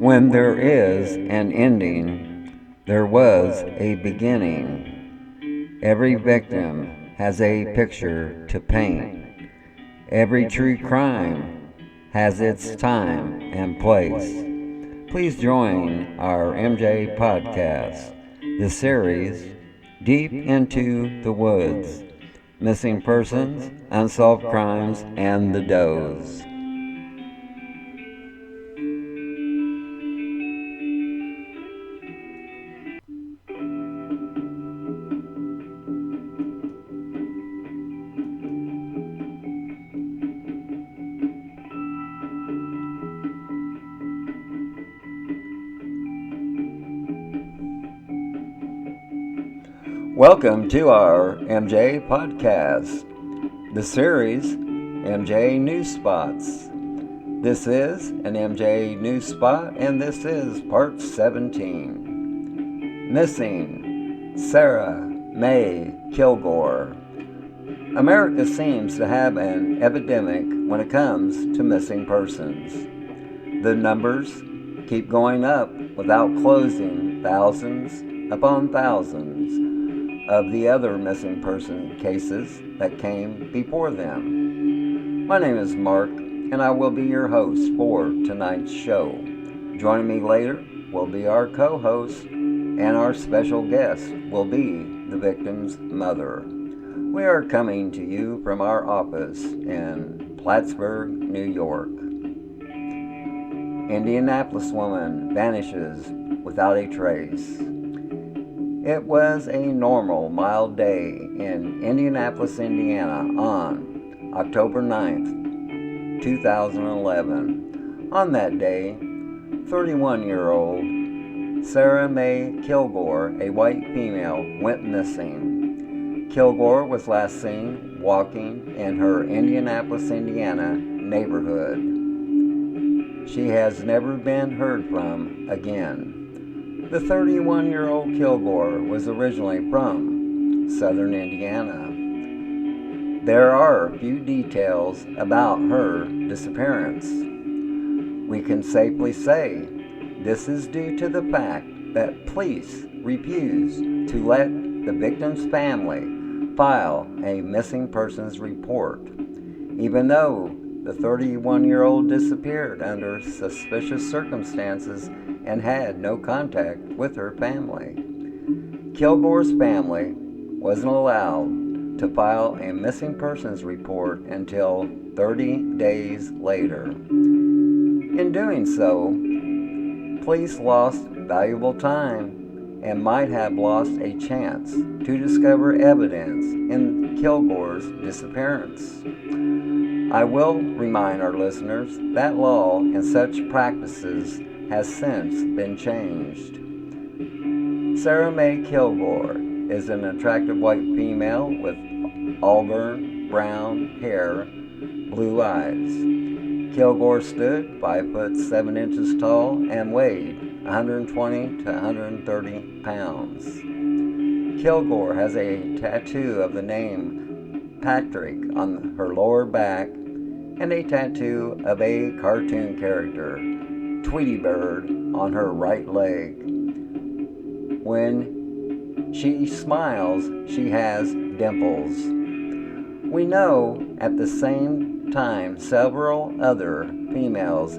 When there is an ending, there was a beginning. Every victim has a picture to paint. Every true crime has its time and place. Please join our MJ podcast, the series Deep into the Woods, Missing Persons, Unsolved Crimes, and the Does. Welcome to our MJ podcast, the series MJ News Spots. This is an MJ News Spot, and this is part 17. Missing Sarah May Kilgore. America seems to have an epidemic when it comes to missing persons. The numbers keep going up without closing thousands upon thousands of the other missing person cases that came before them. My name is Mark, and I will be your host for tonight's show. Joining me later will be our co-host, and our special guest will be the victim's mother. We are coming to you from our office in Plattsburgh, New York. Indianapolis woman vanishes without a trace. It was a normal, mild day in Indianapolis, Indiana on October 9th, 2011. On that day, 31-year-old Sarah May Kilgore, a white female, went missing. Kilgore was last seen walking in her Indianapolis, Indiana neighborhood. She has never been heard from again. The 31-year-old Kilgore was originally from southern Indiana. There are few details about her disappearance. We can safely say this is due to the fact that police refuse to let the victim's family file a missing persons report, even though the 31-year-old disappeared under suspicious circumstances and had no contact with her family. Kilgore's family wasn't allowed to file a missing persons report until 30 days later. In doing so, police lost valuable time and might have lost a chance to discover evidence in Kilgore's disappearance. I will remind our listeners that law and such practices has since been changed. Sarah May Kilgore is an attractive white female with auburn brown hair, blue eyes. Kilgore stood 5 foot 7 inches tall and weighed 120 to 130 pounds. Kilgore has a tattoo of the name Patrick on her lower back and a tattoo of a cartoon character, Tweety Bird, on her right leg. When she smiles, she has dimples. We know at the same time several other females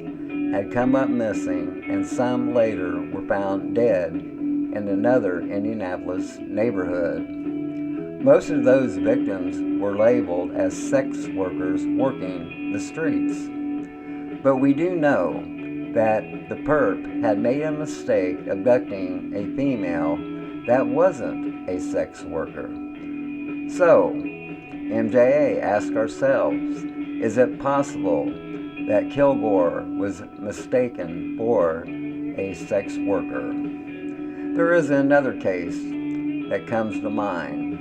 had come up missing, and some later were found dead in another Indianapolis neighborhood. Most of those victims were labeled as sex workers working the streets. But we do know that the perp had made a mistake abducting a female that wasn't a sex worker. So, MJA asked ourselves, is it possible that Kilgore was mistaken for a sex worker? There is another case that comes to mind.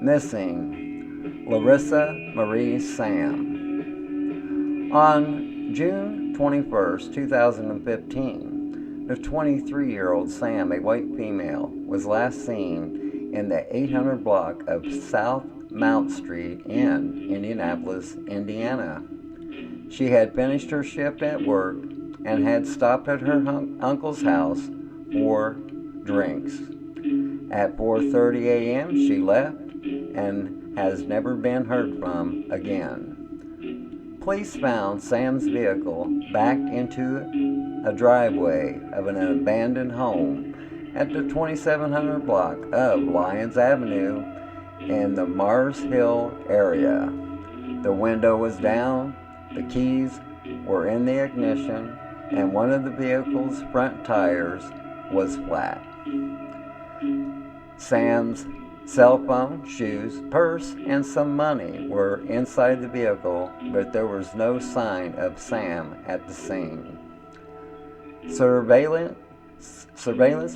Missing Larissa Marie Sam. On June 21st, 2015, the 23-year-old Sam, a white female, was last seen in the 800 block of South Mount Street in Indianapolis, Indiana. She had finished her shift at work and had stopped at her uncle's house for drinks. At 4:30 a.m. she left and has never been heard from again. Police found Sam's vehicle backed into a driveway of an abandoned home at the 2700 block of Lyons Avenue in the Mars Hill area. The window was down, the keys were in the ignition, and one of the vehicle's front tires was flat. Sam's cell phone, shoes, purse, and some money were inside the vehicle, but there was no sign of Sam at the scene. Surveillance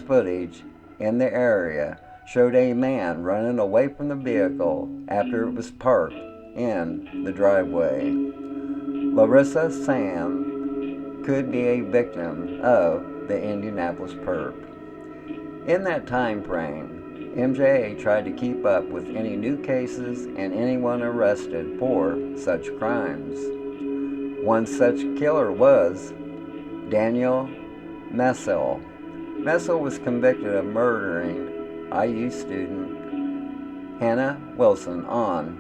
footage in the area showed a man running away from the vehicle after it was parked in the driveway. Larissa Sam could be a victim of the Indianapolis perp. In that time frame, Mja tried to keep up with any new cases and anyone arrested for such crimes. One such killer was Daniel Messel. Messel was convicted of murdering IU student Hannah Wilson on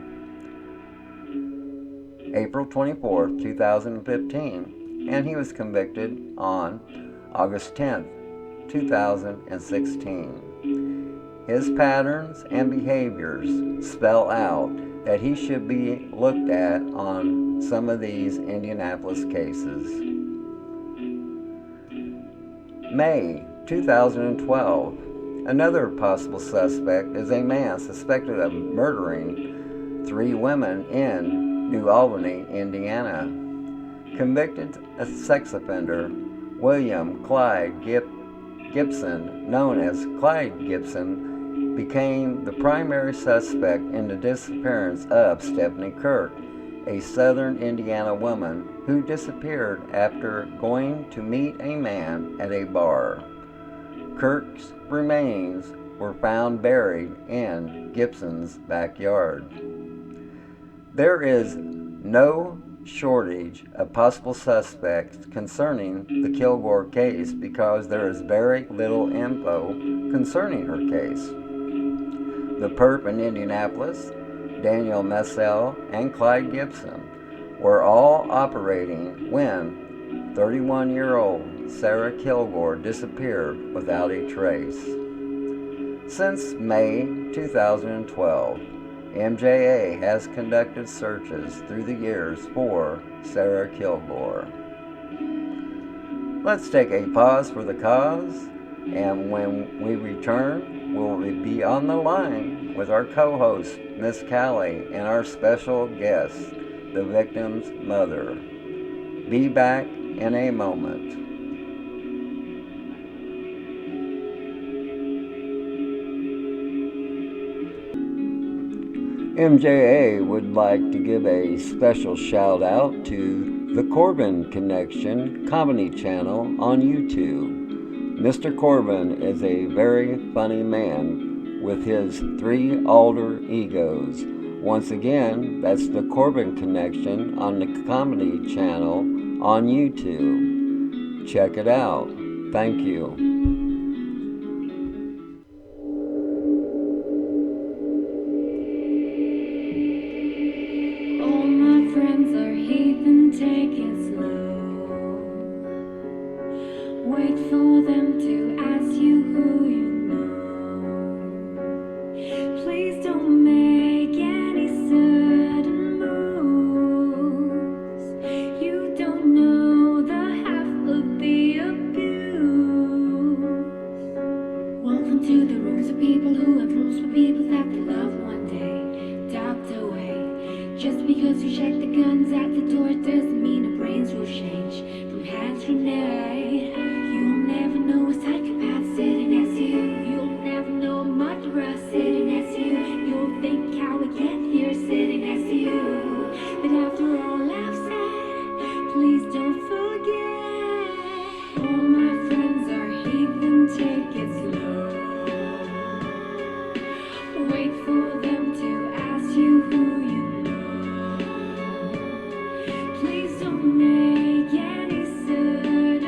April 24, 2015, and he was convicted on August 10, 2016. His patterns and behaviors spell out that he should be looked at on some of these Indianapolis cases. May 2012. Another possible suspect is a man suspected of murdering 3 women in New Albany, Indiana. Convicted sex offender William Clyde Gibson, known as Clyde Gibson, became the primary suspect in the disappearance of Stephanie Kirk, a southern Indiana woman who disappeared after going to meet a man at a bar. Kirk's remains were found buried in Gibson's backyard. There is no shortage of possible suspects concerning the Kilgore case because there is very little info concerning her case. The perp in Indianapolis, Daniel Messel and Clyde Gibson, were all operating when 31-year-old Sarah Kilgore disappeared without a trace. Since May 2012, Mja has conducted searches through the years for Sarah Kilgore. Let's take a pause for the cause, and when we return, we'll be on the line with our co-host Miss Cali and our special guest, the victim's mother. Be back in a moment. Mja would like to give a special shout out to the Corbin Connection comedy channel on YouTube. Mr. Corbin is a very funny man with his 3 alter egos. Once again, that's the Corbin Connection on the comedy channel on YouTube. Check it out. Thank you. All my friends are heathen, take it slow. Wait for them to ask you who you know. Please don't make any sudden moves. You don't know the half of the abuse. Welcome to the rooms of people who have rooms for people that they love one day docked away. Just because you check the guns at the door doesn't mean the brains will change from hand to grenade. You'll never know a psychopath sitting next to you. You'll never know a murderer sitting next to you. You'll think how we get here sitting next to you. But after all I've said, please don't forget. All my friends are heathen, take it slow. Wait for them to ask you who you know. Please don't make any sudden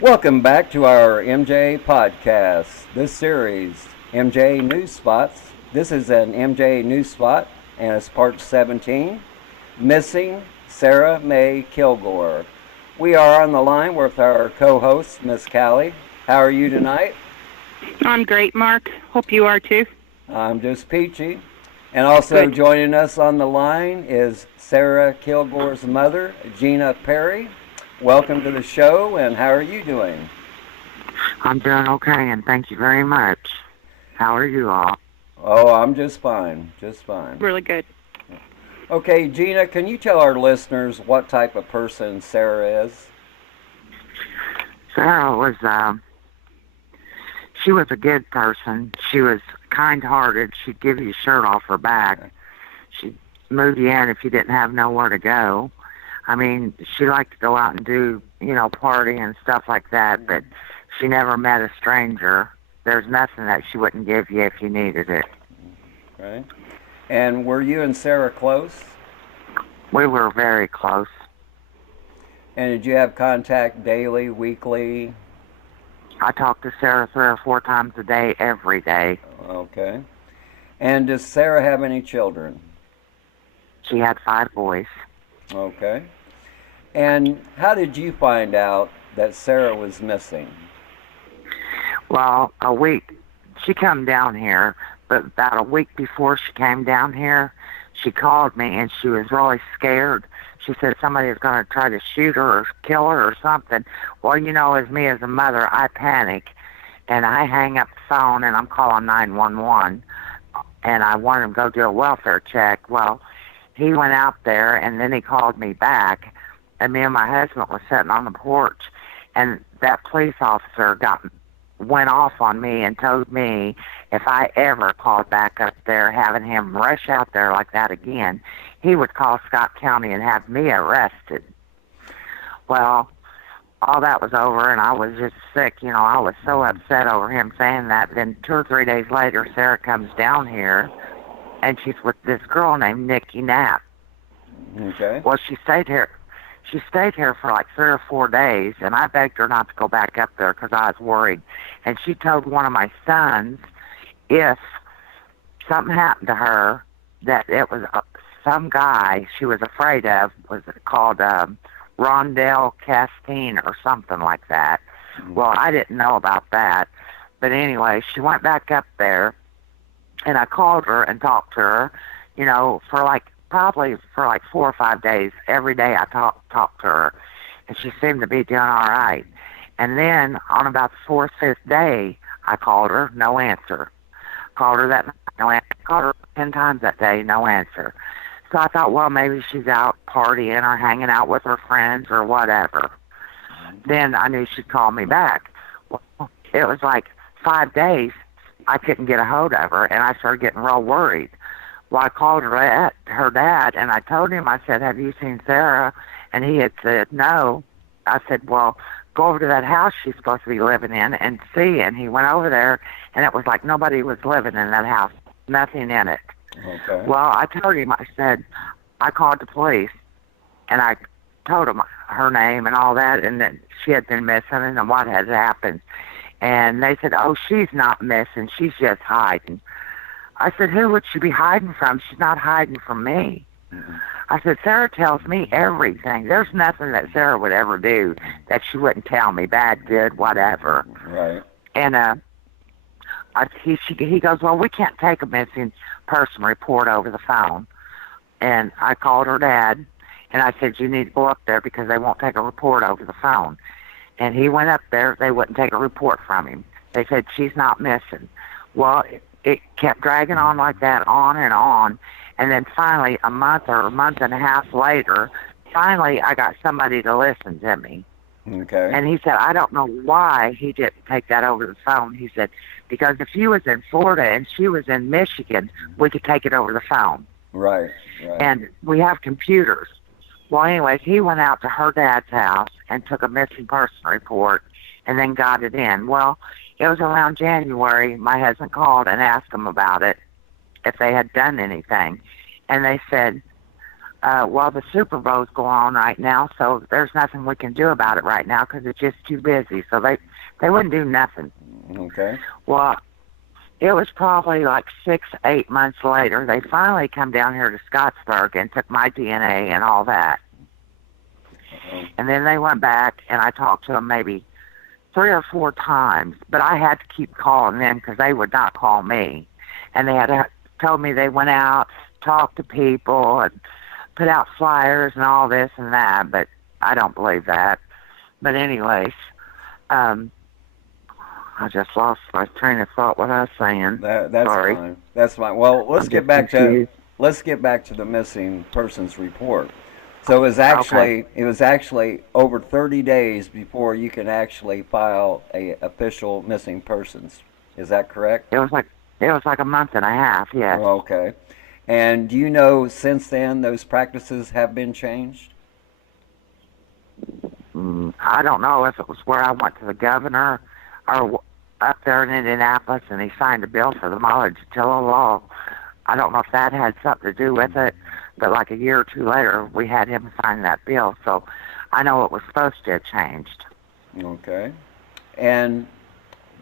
Welcome back to our MJ podcast. This series, MJ News Spots. This is an MJ News Spot, and it's part 17, Missing Sarah May Kilgore. We are on the line with our co-host, Miss Cali. How are you tonight? I'm great, Mark. Hope you are too. I'm just peachy. And also Good. joining us on the line is Sarah Kilgore's mother, Gina Perry. Welcome to the show, and how are you doing? I'm doing okay, and thank you very much. How are you all? Oh, I'm just fine, just fine. Really good. Okay, Gina, can you tell our listeners what type of person Sarah is? Sarah was, she was a good person. She was kind-hearted. She'd give you a shirt off her back. She'd move you in if you didn't have nowhere to go. I mean, she liked to go out and do, party and stuff like that, but she never met a stranger. There's nothing that she wouldn't give you if you needed it. Okay. And were you and Sarah close? We were very close. And did you have contact daily, weekly? I talked to Sarah 3 or 4 times a day, every day. Okay. And does Sarah have any children? She had 5 boys. Okay. And how did you find out that Sarah was missing? Well, she come down here, but about a week before she came down here, she called me and she was really scared. She said somebody was going to try to shoot her or kill her or something. Well, as me as a mother, I panic and I hang up the phone and I'm calling 911 and I wanted him to go do a welfare check. Well, he went out there and then he called me back and me and my husband was sitting on the porch and that police officer went off on me and told me if I ever called back up there having him rush out there like that again, he would call Scott County and have me arrested. Well, all that was over and I was just sick. I was so upset over him saying that. Then 2 or 3 days later, Sarah comes down here and she's with this girl named Nikki Knapp. Okay. Well, she stayed here for like 3 or 4 days, and I begged her not to go back up there because I was worried. And she told one of my sons if something happened to her, that it was some guy she was afraid of, was called Rondell Castine or something like that. Mm-hmm. Well, I didn't know about that. But anyway, she went back up there, and I called her and talked to her, probably for like 4 or 5 days. Every day I talked to her, and she seemed to be doing all right. And then on about the 4th, 5th day, I called her, no answer. Called her that night, no answer. Called her 10 times that day, no answer. So I thought, well, maybe she's out partying or hanging out with her friends or whatever. Then I knew she'd call me back. Well, it was like 5 days, I couldn't get a hold of her, and I started getting real worried. Well, I called her dad, and I told him, I said, have you seen Sarah? And he had said, no. I said, well, go over to that house she's supposed to be living in and see. And he went over there, and it was like nobody was living in that house, nothing in it. Okay. Well, I told him, I said, I called the police, and I told them her name and all that, and that she had been missing and what had happened. And they said, oh, she's not missing, she's just hiding. I said, who would she be hiding from? She's not hiding from me. Mm-hmm. I said, Sarah tells me everything. There's nothing that Sarah would ever do that she wouldn't tell me, bad, good, whatever. Right. And he goes, well, we can't take a missing person report over the phone. And I called her dad, and I said, you need to go up there because they won't take a report over the phone. And he went up there. They wouldn't take a report from him. They said, she's not missing. Well, it kept dragging on like that, on and on. And then finally, a month or a month and a half later, finally I got somebody to listen to me. Okay. And he said, I don't know why he didn't take that over the phone. He said, because if you was in Florida and she was in Michigan, we could take it over the phone. Right. And we have computers. Well, anyways, he went out to her dad's house and took a missing person report and then got it in. Well, it was around January. My husband called and asked them about it, if they had done anything. And they said, Well, the Super Bowl's going on right now, so there's nothing we can do about it right now because it's just too busy. So they wouldn't do nothing. Okay. Well, it was probably like 6, 8 months later. They finally come down here to Scottsburg and took my DNA and all that. And then they went back, and I talked to them maybe 3 or 4 times. But I had to keep calling them because they would not call me. And they had told me they went out, talked to people, and put out flyers and all this and that. But I don't believe that. But anyways, I just lost my train of thought. What I was saying. That's Sorry. fine. That's fine. Well, let's I'm get just back confused. to the missing persons report. So it was actually over 30 days before you can actually file a official missing persons. Is that correct? It was like a month and a half. Yes. Okay. And do you know since then those practices have been changed? I don't know if it was where I went to the governor or up there in Indianapolis and he signed a bill for the mileage utility law. I don't know if that had something to do with it, but like a year or 2 later, we had him sign that bill. So I know it was supposed to have changed. Okay. And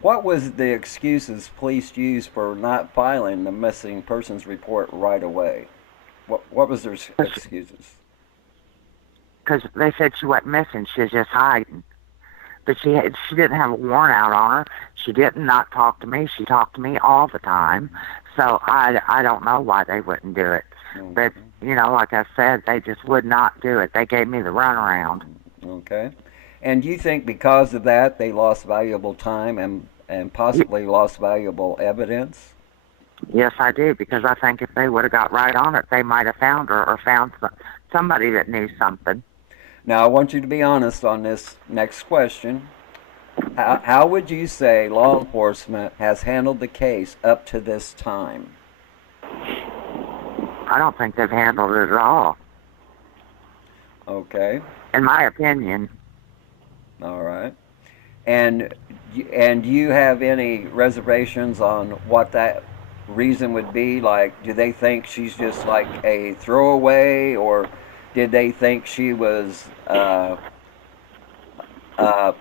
what was the excuses police used for not filing the missing persons report right away? What was their excuses? Because they said she wasn't missing, she was just hiding. But she didn't have a warrant out on her. She did not talk to me. She talked to me all the time. So I don't know why they wouldn't do it. Okay. But, you know, like I said, they just would not do it. They gave me the runaround. Okay. And do you think because of that they lost valuable time and possibly lost valuable evidence? Yes, I do, because I think if they would have got right on it, they might have found her or found somebody that knew something. Now, I want you to be honest on this next question. How would you say law enforcement has handled the case up to this time? I don't think they've handled it at all, Okay. in my opinion. All right. And do you have any reservations on what that reason would be? Like, do they think she's just like a throwaway, or did they think she was a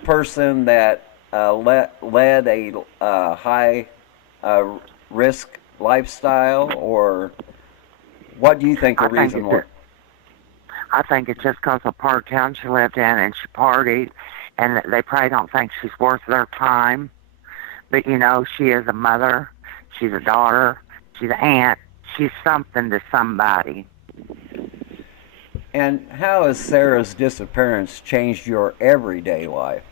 person that led a high risk lifestyle, or what do you think the reason was? I think it's just because of part of town she lived in and she partied, and they probably don't think she's worth their time. But, you know, she is a mother, she's a daughter, she's an aunt, she's something to somebody. And how has Sarah's disappearance changed your everyday life?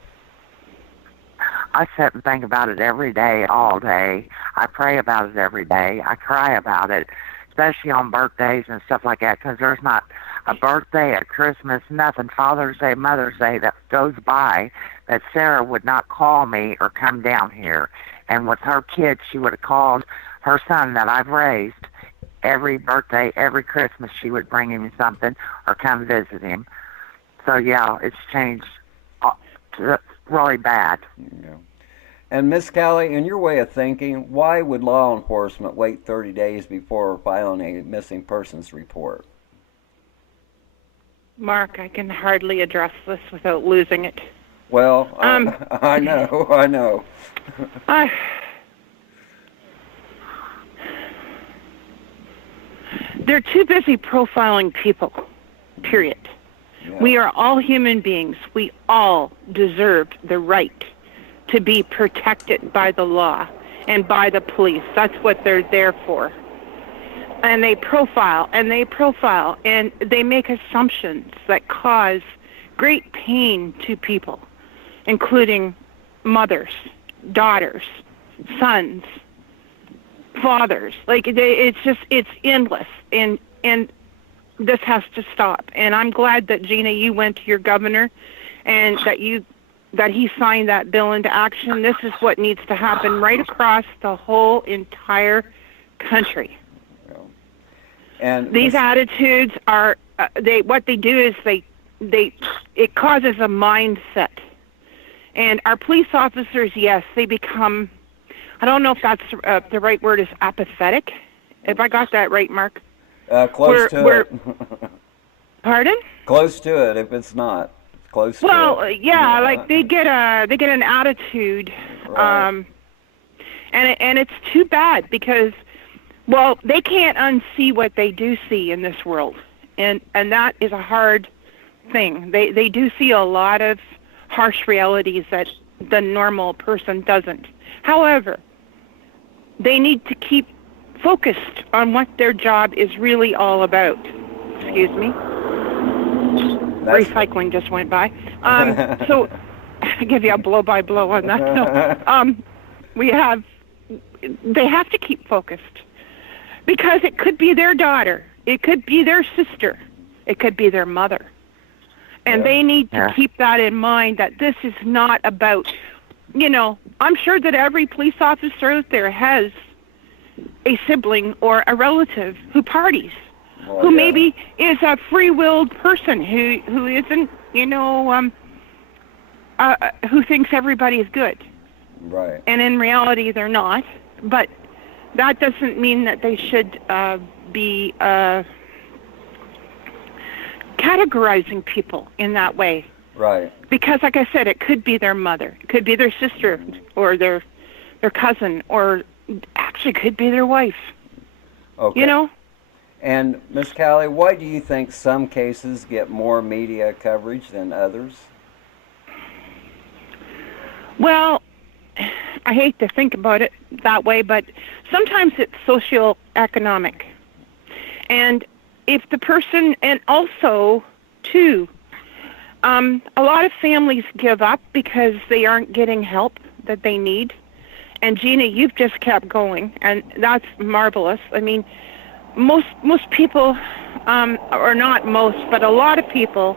I sit and think about it every day, all day. I pray about it every day. I cry about it, especially on birthdays and stuff like that, because there's not a birthday, a Christmas, nothing, Father's Day, Mother's Day that goes by that Sarah would not call me or come down here. And with her kids, she would have called her son that I've raised. Every birthday, every Christmas, she would bring him something or come visit him. So, yeah, it's changed really bad. Yeah. And Miss Cali, in your way of thinking, why would law enforcement wait 30 days before filing a missing persons report? Mark, I can hardly address this without losing it. Well, I know. They're too busy profiling people, period. Yeah. We are all human beings. We all deserve the right to be protected by the law and by the police. That's what they're there for. And they profile, and they make assumptions that cause great pain to people, including mothers, daughters, sons, fathers. Like, it's endless, and this has to stop. And I'm glad that, Gina, you went to your governor and that he signed that bill into action. This is what needs to happen right across the whole entire country. And these attitudes are what they do is it causes a mindset. And our police officers, yes, they become, I don't know if that's the right word, is apathetic. If I got that right, Mark? Close to it. Pardon? Close to it if it's not. Close to Well, it. yeah, like they get an attitude, Right. and it's too bad because, well, they can't unsee what they do see in this world, and that is a hard thing. They do see a lot of harsh realities that the normal person doesn't. However, they need to keep focused on what their job is really all about. Excuse me. Recycling just went by. So I give you a blow-by-blow on that. No. They have to keep focused because it could be their daughter, it could be their sister, it could be their mother. And they need to keep that in mind, that this is not about, I'm sure that every police officer out there has a sibling or a relative who parties, who maybe is a free-willed person who isn't, who thinks everybody is good. Right. And in reality, they're not. But that doesn't mean that they should be categorizing people in that way. Right. Because, like I said, it could be their mother, it could be their sister, or their cousin, or actually could be their wife. Okay. And Miss Cali, why do you think some cases get more media coverage than others? Well, I hate to think about it that way, but sometimes it's socioeconomic. And if the person, and also, too, a lot of families give up because they aren't getting help that they need. And Gina, you've just kept going, and that's marvelous. I mean, most people, or not most, but a lot of people,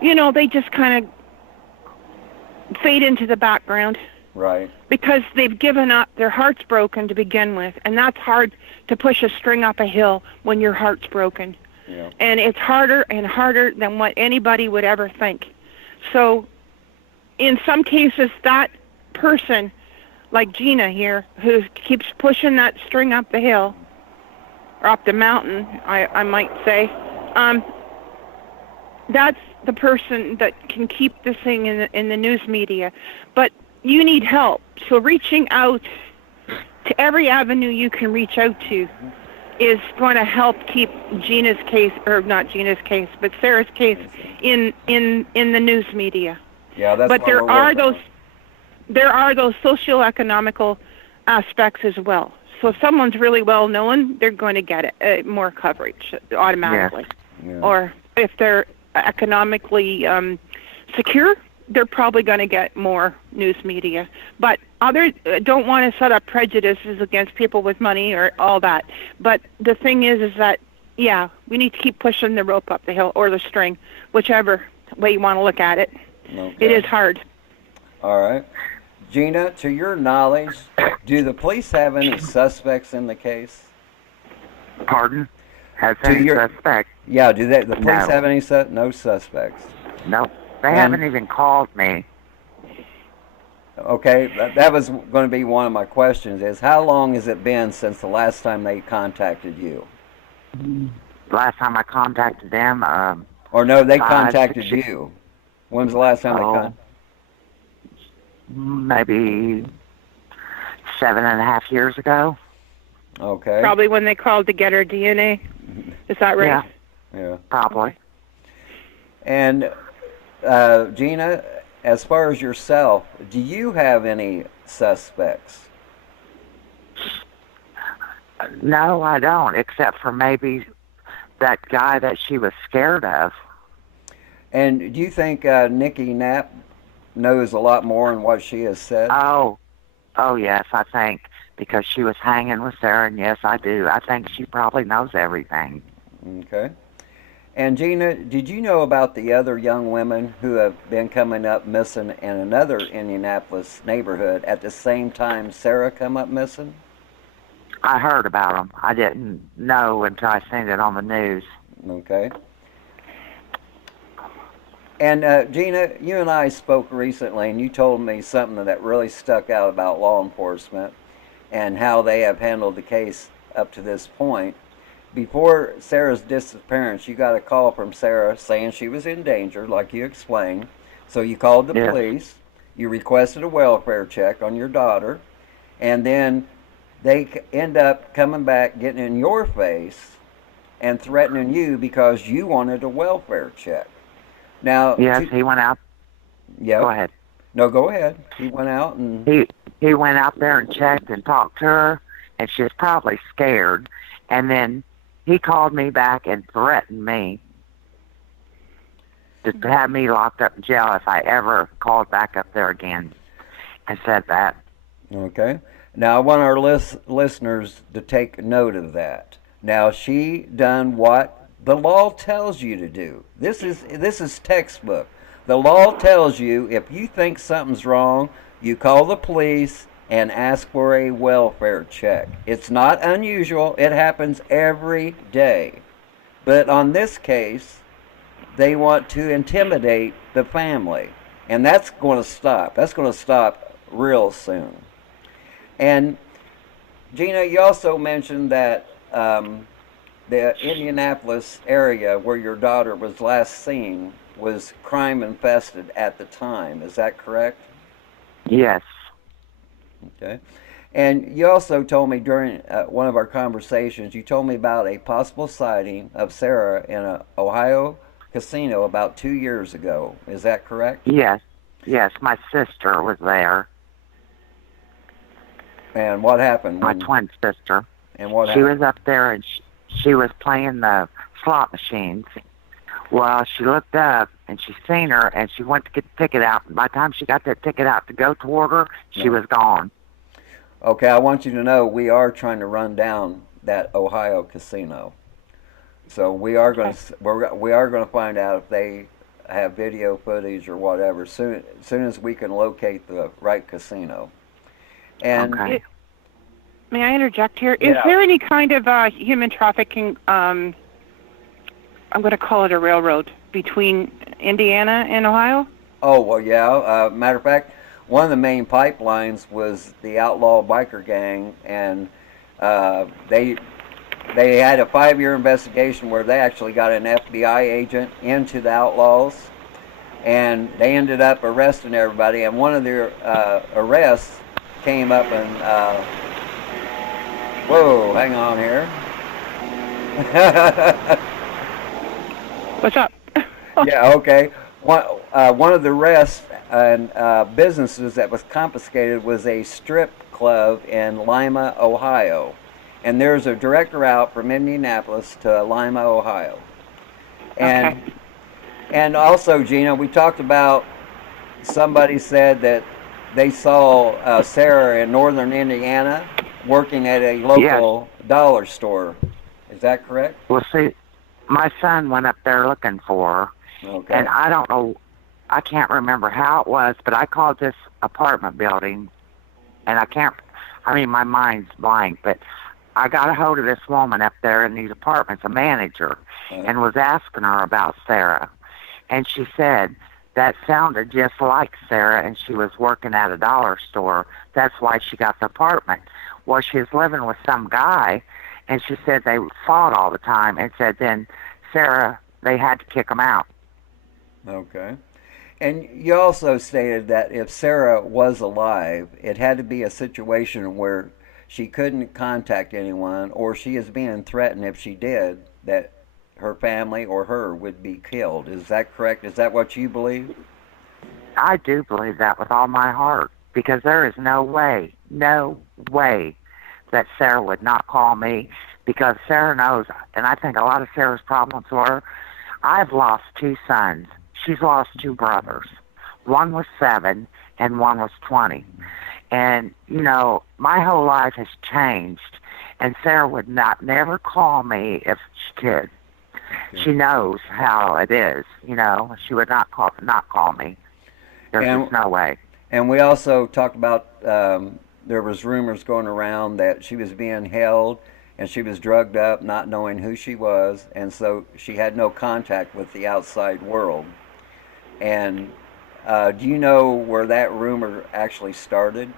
they just kind of fade into the background. Right. Because they've given up, their heart's broken to begin with, and that's hard to push a string up a hill when your heart's broken. Yeah. And it's harder and harder than what anybody would ever think. So in some cases, that person, like Gina here, who keeps pushing that string up the hill, or up the mountain, I might say, that's the person that can keep this thing in the news media. But you need help. So reaching out to every avenue you can reach out to is going to help keep Gina's case, or not Gina's case, but Sarah's case in the news media. Yeah, that's. But there are those socioeconomical aspects as well. So if someone's really well known, they're going to get it, more coverage automatically. Yeah. Or if they're economically secure, they're probably going to get more news media. But others don't want to set up prejudices against people with money or all that. But the thing is that, yeah, we need to keep pushing the rope up the hill, or the string, whichever way you want to look at it. Okay. It is hard. All right. Gina, to your knowledge, do the police have any suspects in the case? Pardon? Has any suspect? Yeah, do the police No. have any no suspects? No. They haven't even called me. Okay, that was going to be one of my questions, is how long has it been since the last time they contacted you? Last time I contacted them, Or no, they 5, contacted 6 you. When was the last time they contacted? maybe 7.5 years ago. Okay. Probably when they called to get her DNA. Is that right? Yeah. Probably. And Gina, as far as yourself, do you have any suspects? No, I don't, except for maybe that guy that she was scared of. And do you think Nikki Knapp knows a lot more than what she has said? Oh, yes, I think, because she was hanging with Sarah, and yes, I do. I think she probably knows everything. Okay. And Gina, did you know about the other young women who have been coming up missing in another Indianapolis neighborhood at the same time Sarah come up missing? I heard about them. I didn't know until I seen it on the news. Okay. And Gina, you and I spoke recently, and you told me something that really stuck out about law enforcement and how they have handled the case up to this point. before Sarah's disappearance, you got a call from Sarah saying she was in danger, like you explained. So you called the Yes. police. You requested a welfare check on your daughter, and then they end up coming back, getting in your face, and threatening you because you wanted a welfare check. Now, Yes, he went out. Go yep. ahead. No, go ahead. He went out and He went out there and checked and talked to her, and she was probably scared. And then he called me back and threatened me to have me locked up in jail if I ever called back up there again and said that. okay. Now I want our listeners to take note of that. Now she done what the law tells you to do. This is textbook. The law tells you if you think something's wrong, you call the police and ask for a welfare check. It's not unusual. It happens every day. But on this case, they want to intimidate the family. And that's going to stop. That's going to stop real soon. And Gina, you also mentioned that the Indianapolis area where your daughter was last seen was crime infested at the time. Is that correct? Yes. Okay. And you also told me during one of our conversations, you told me about a possible sighting of Sarah in an Ohio casino about 2 years ago. Is that correct? Yes. Yes, my sister was there. And what happened? My twin sister. And what She happened? was up there and she was playing the slot machines. Well, she looked up and she seen her and she went to get the ticket out. By the time she got that ticket out to go toward her, she was gone. Okay, I want you to know we are trying to run down that Ohio casino. So we are going to find out if they have video footage or whatever soon as we can locate the right casino. And Okay. May I interject here? Yeah. Is there any kind of human trafficking, I'm going to call it a railroad, between Indiana and Ohio? oh well, yeah. Matter of fact, one of the main pipelines was the outlaw biker gang, and they had a 5-year investigation where they actually got an FBI agent into the outlaws, and they ended up arresting everybody. And one of their arrests came up and whoa, hang on here. What's up? Yeah, okay. One of the arrests and businesses that was confiscated was a strip club in Lima, Ohio. And there's a direct route from Indianapolis to Lima, Ohio. And Okay. and also, Gina, we talked about somebody said that they saw Sarah in northern Indiana working at a local dollar store. Is that correct? Well, see, my son went up there looking for her. Okay. And I don't know, I can't remember how it was, but I called this apartment building, and my mind's blank, but I got a hold of this woman up there in these apartments, a manager, and was asking her about Sarah. And she said that sounded just like Sarah, and she was working at a dollar store. That's why she got the apartment. Well, she was living with some guy, and she said they fought all the time, and said then Sarah, they had to kick him out. Okay. And you also stated that if Sarah was alive, it had to be a situation where she couldn't contact anyone, or she is being threatened if she did, that her family or her would be killed. Is that correct? Is that what you believe? I do believe that with all my heart, because there is no way that Sarah would not call me, because Sarah knows, and I think a lot of Sarah's problems were, I've lost 2 sons. She's lost 2 brothers. One was 7 and one was 20. And, my whole life has changed, and Sarah would never call me if she could. She knows how it is, She would not call me. There's just no way. And we also talked about there was rumors going around that she was being held and she was drugged up, not knowing who she was, and so she had no contact with the outside world. And do you know where that rumor actually started?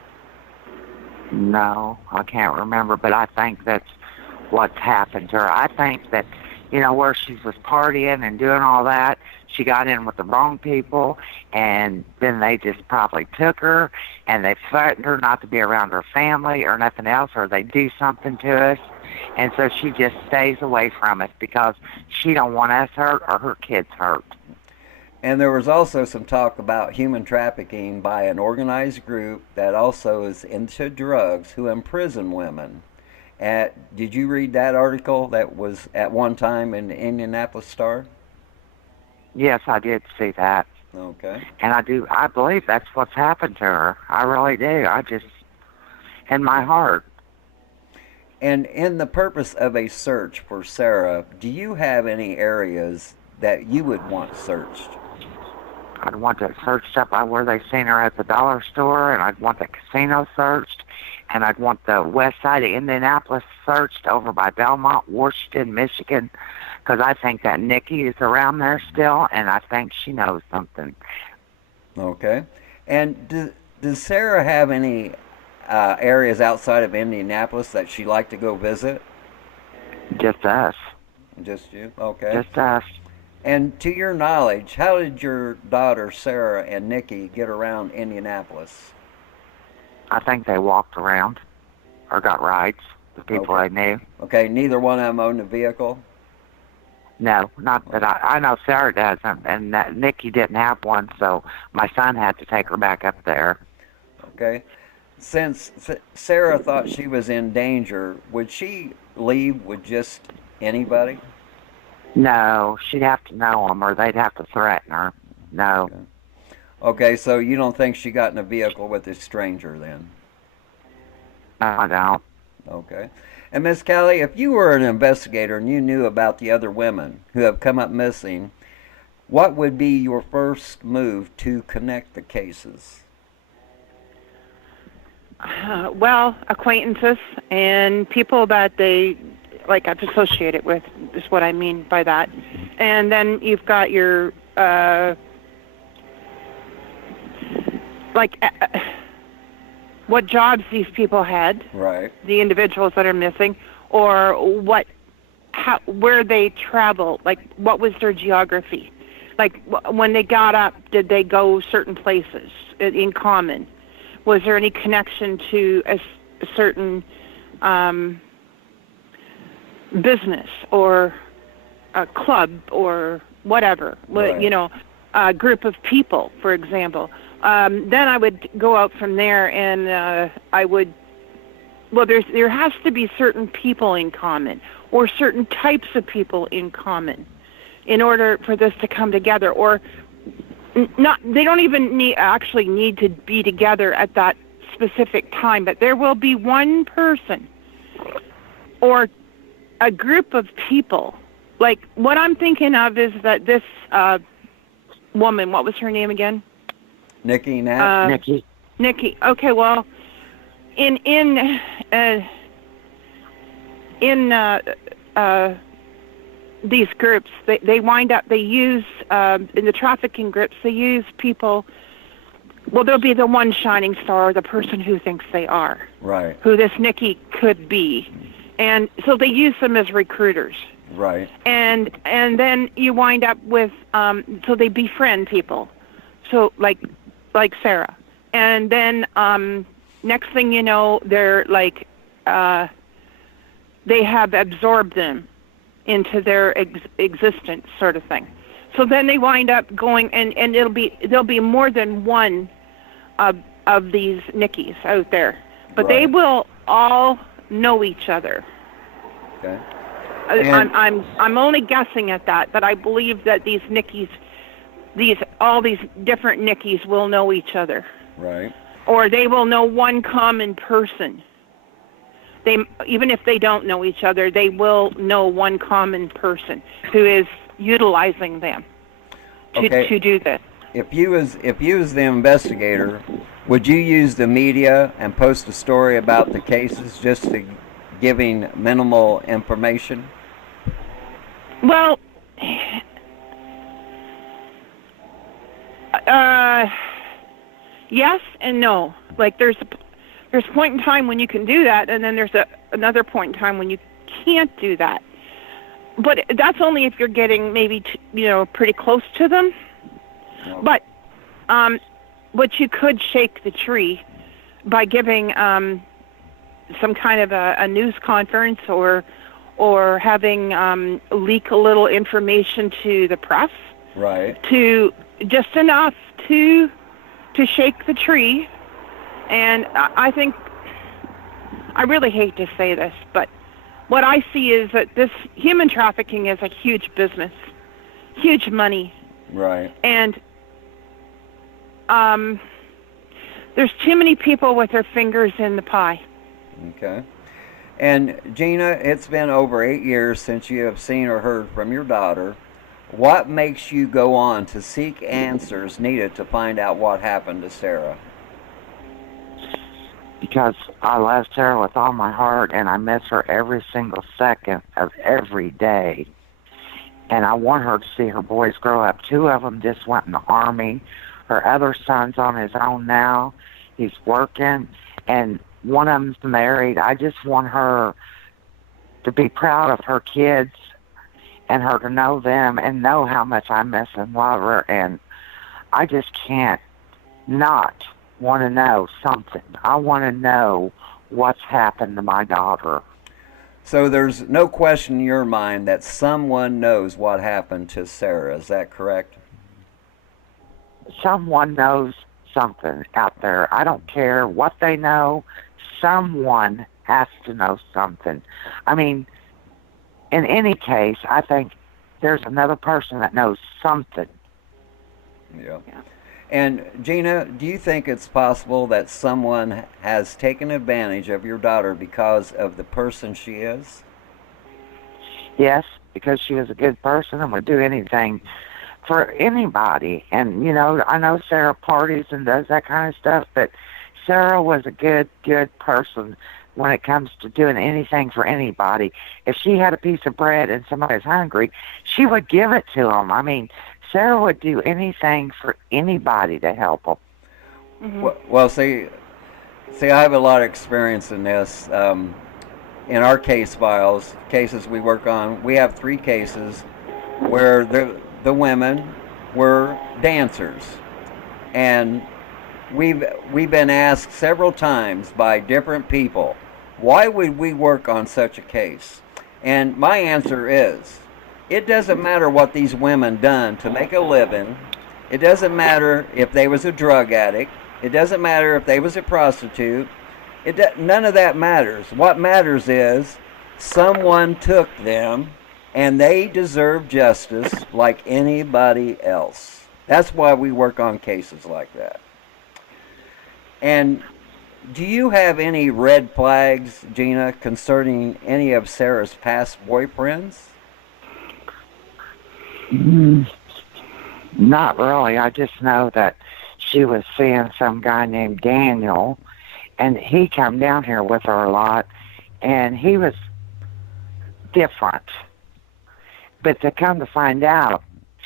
No, I can't remember, but I think that's what's happened to her. I think that, where she was partying and doing all that, she got in with the wrong people, and then they just probably took her, and they threatened her not to be around her family or nothing else, or they do something to us. And so she just stays away from us because she don't want us hurt or her kids hurt. And there was also some talk about human trafficking by an organized group that also is into drugs who imprison women. Did you read that article that was at one time in the Indianapolis Star? Yes, I did see that. Okay. And I believe that's what's happened to her. I really do. In my heart. And in the purpose of a search for Sarah, do you have any areas that you would want searched? I'd want it searched up by where they seen her at the dollar store, and I'd want the casino searched, and I'd want the west side of Indianapolis searched over by Belmont, Washington, Michigan, because I think that Nikki is around there still, and I think she knows something. Okay. And does Sarah have any areas outside of Indianapolis that she'd like to go visit? Just us. Just you? Okay. Just us. And to your knowledge, how did your daughter Sarah and Nikki get around Indianapolis? I think they walked around or got rides, the people I knew. Okay, neither one of them owned a vehicle? No, not that I know Sarah doesn't, and that Nikki didn't have one, so my son had to take her back up there. Okay. Since Sarah thought she was in danger, would she leave with just anybody? No, she'd have to know them, or they'd have to threaten her. No. Okay, so you don't think she got in a vehicle with a stranger then? No, I don't. Okay. And Miss Cali, if you were an investigator and you knew about the other women who have come up missing, what would be your first move to connect the cases? Well, acquaintances and people that they, like, I've associated with, is what I mean by that. And then you've got your, what jobs these people had, right? The individuals that are missing, or where they travel, like what was their geography, like when they got up, did they go certain places in common? Was there any connection to a certain business or a club or whatever, right. A group of people, for example. Then I would go out from there, and there has to be certain people in common or certain types of people in common in order for this to come together. Or not, they don't even actually need to be together at that specific time, but there will be one person or a group of people. Like, what I'm thinking of is that this woman, what was her name again? Nikki, Nat? Nikki. Okay, well, in these groups, they wind up, they use, in the trafficking groups, they use people, well, there'll be the one shining star, the person who thinks they are. Right. Who this Nikki could be. And so they use them as recruiters. Right. And then you wind up with, so they befriend people. So like Sarah. And then next thing you know, they're like, they have absorbed them into their existence, sort of thing. So then they wind up going, and there'll be more than one of these Nikkis out there, but right. They will all know each other. Okay. I'm only guessing at that, but I believe that these Nikkis, all these different Nikkis will know each other. Right. Or they will know one common person. Even if they don't know each other, they will know one common person who is utilizing them to do this. If you was the investigator, would you use the media and post a story about the cases just to giving minimal information? Well, yes and no. Like there's a point in time when you can do that, and then there's another point in time when can't do that. But that's only if you're getting maybe, pretty close to them. No. But you could shake the tree by giving some kind of a news conference or having leak a little information to the press. Right. To just enough to shake the tree. And I think, I really hate to say this, but what I see is that this human trafficking is a huge business, huge money. Right. And there's too many people with their fingers in the pie. Okay. And Gina, it's been over 8 years since you have seen or heard from your daughter. What makes you go on to seek answers needed to find out what happened to Sarah? Because I love Sarah with all my heart, and I miss her every single second of every day. And I want her to see her boys grow up. 2 of them just went in the Army. Her other son's on his own now. He's working, and one of them's married. I just want her to be proud of her kids and her to know them and know how much I miss and love her. And I just can't not want to know something. I want to know what's happened to my daughter. So there's no question in your mind that someone knows what happened to Sarah. Is that correct? Someone knows something out there. I don't care what they know. Someone has to know something. I mean, in any case, I think there's another person that knows something. Yeah. And Gina, do you think it's possible that someone has taken advantage of your daughter because of the person she is? Yes, because she was a good person and would do anything for anybody. And, I know Sarah parties and does that kind of stuff, but Sarah was a good person when it comes to doing anything for anybody. If she had a piece of bread and somebody was hungry, she would give it to them. I mean, Sarah would do anything for anybody to help them. Mm-hmm. Well, see, I have a lot of experience in this. In our cases we work on, we have 3 cases where the women were dancers, and we've been asked several times by different people, why would we work on such a case? And my answer is, it doesn't matter what these women done to make a living. It doesn't matter if they was a drug addict. It doesn't matter if they was a prostitute. None of that matters. What matters is someone took them and they deserve justice like anybody else. That's why we work on cases like that. And do you have any red flags, Gina, concerning any of Sarah's past boyfriends? Not really. I just know that she was seeing some guy named Daniel, and he come down here with her a lot, and he was different. But to come to find out,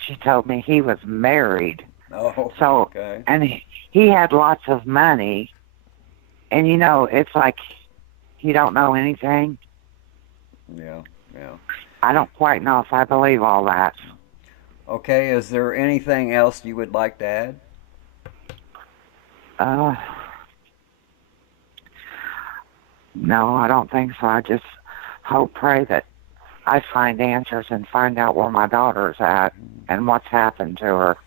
she told me he was married. Oh, so, okay. And he had lots of money, and it's like you don't know anything. Yeah. I don't quite know if I believe all that. Okay, is there anything else you would like to add? No, I don't think so. I just pray that I find answers and find out where my daughter's at and what's happened to her,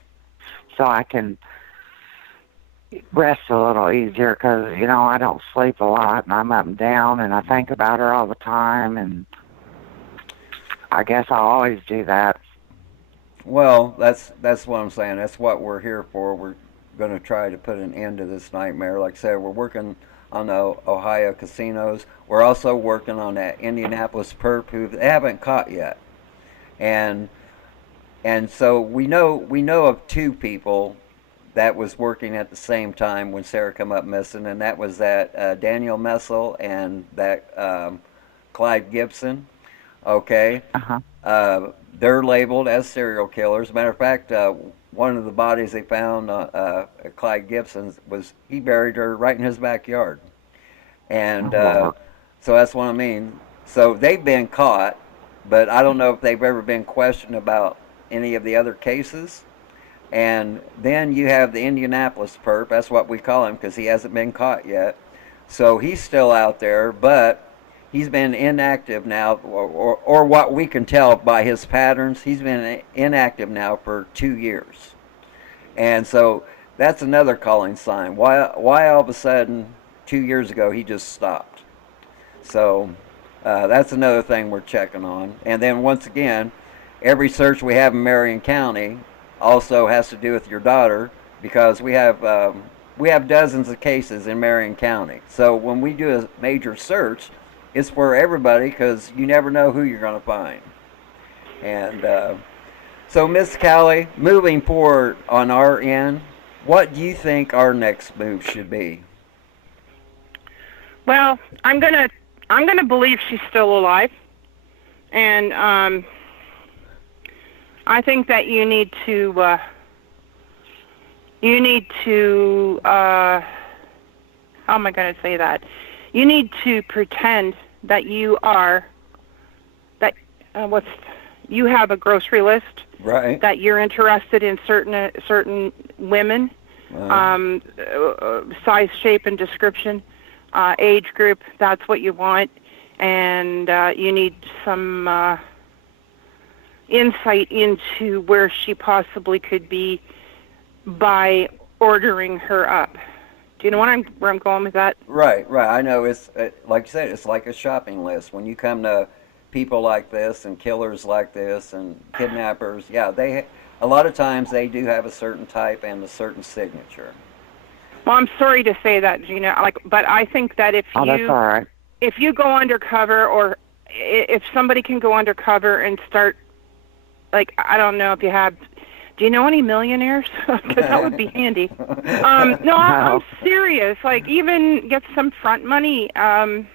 so I can rest a little easier, because, I don't sleep a lot, and I'm up and down, and I think about her all the time, and I guess I'll always do that. Well, that's what I'm saying. That's what we're here for. We're going to try to put an end to this nightmare. Like I said, we're working on the Ohio casinos. We're also working on that Indianapolis perp who they haven't caught yet. And so we know of 2 people that was working at the same time when Sarah come up missing, and that was that Daniel Messel and that Clyde Gibson. Okay. They're labeled as serial killers. Matter of fact, one of the bodies they found, Clyde Gibson's, he buried her right in his backyard. And so that's what I mean. So they've been caught, but I don't know if they've ever been questioned about any of the other cases. And then you have the Indianapolis perp. That's what we call him because he hasn't been caught yet. So he's still out there, but he's been inactive now, or what we can tell by his patterns, he's been inactive now for 2 years. And so that's another calling sign. Why all of a sudden 2 years ago he just stopped? So that's another thing we're checking on. And then once again, every search we have in Marion County also has to do with your daughter because we have dozens of cases in Marion County. So when we do a major search, it's for everybody because you never know who you're going to find. And so, Miss Cali, moving forward on our end, what do you think our next move should be? Well, I'm gonna believe she's still alive, and I think that you need to how am I going to say that? You need to pretend that you are you have a grocery list, right? That you're interested in certain women, size, shape, and description, age group. That's what you want, and you need some insight into where she possibly could be by ordering her up. Do you know where I'm going with that? Right. I know it's like you said, it's like a shopping list. When you come to people like this and killers like this and kidnappers, yeah, a lot of times they do have a certain type and a certain signature. Well, I'm sorry to say that, Gina, but I think that that's all right. If you go undercover, or if somebody can go undercover and start, I don't know if you have. Do you know any millionaires? Because that would be handy. No, I'm serious. Even get some front money, or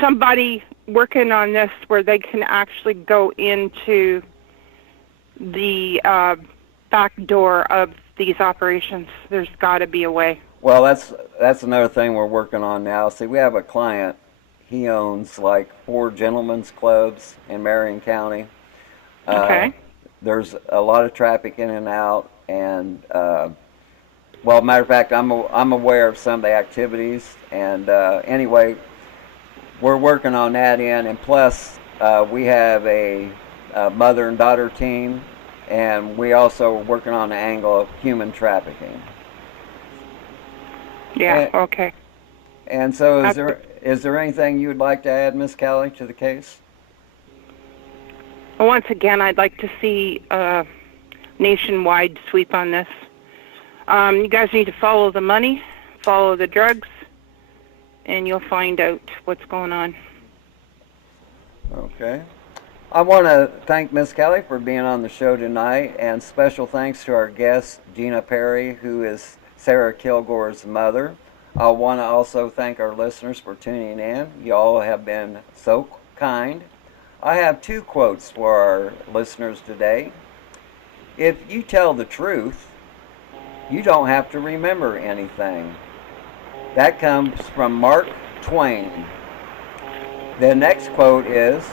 somebody working on this where they can actually go into the back door of these operations. There's got to be a way. Well, that's another thing we're working on now. See, we have a client. He owns 4 gentlemen's clubs in Marion County. Okay. There's a lot of traffic in and out, and matter of fact, I'm aware of some of the activities. And anyway, we're working on that end, and plus we have a mother and daughter team, and we also are working on the angle of human trafficking. Yeah. Okay. And so, is there anything you would like to add, Miss Cali, to the case? Well, once again, I'd like to see a nationwide sweep on this. You guys need to follow the money, follow the drugs, and you'll find out what's going on. Okay. I want to thank Miss Cali for being on the show tonight, and special thanks to our guest, Gina Perry, who is Sarah Kilgore's mother. I want to also thank our listeners for tuning in. You all have been so kind. I have 2 quotes for our listeners today. If you tell the truth, you don't have to remember anything. That comes from Mark Twain. The next quote is,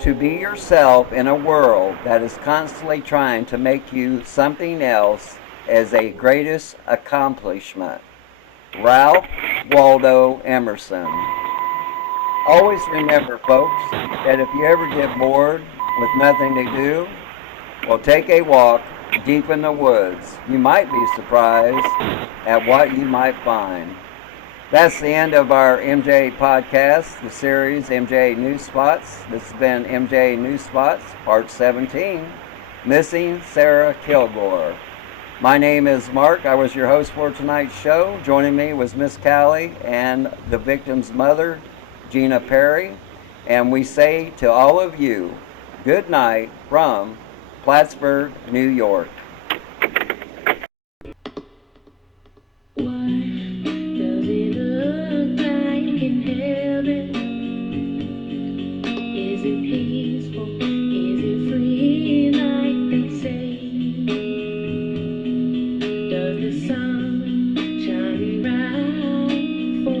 to be yourself in a world that is constantly trying to make you something else is a greatest accomplishment. Ralph Waldo Emerson. Always remember, folks, that if you ever get bored with nothing to do, well, take a walk deep in the woods. You might be surprised at what you might find. That's the end of our MJ podcast, the series MJ News Spots. This has been MJ News Spots, Part 17, Missing Sarah Kilgore. My name is Mark. I was your host for tonight's show. Joining me was Miss Cali and the victim's mother, Gina Perry. And we say to all of you, good night from Plattsburgh, New York. Does the sun shine bright for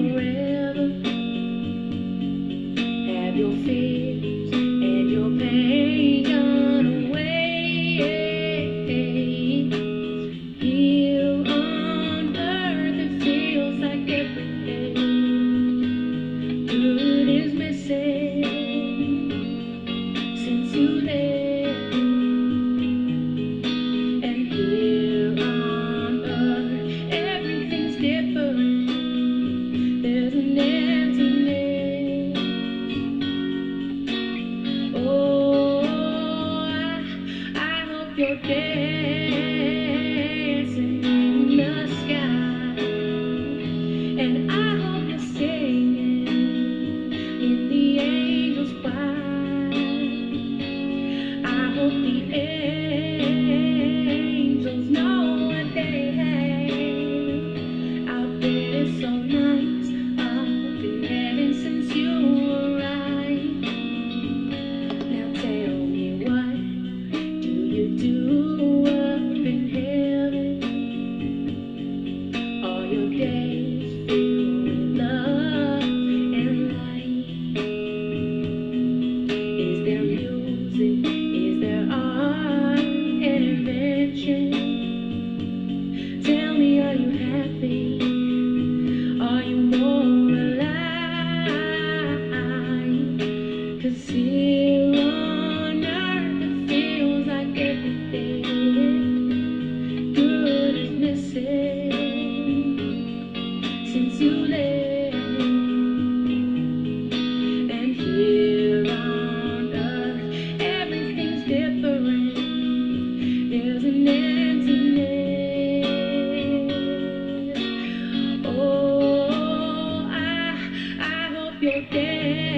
you're dead.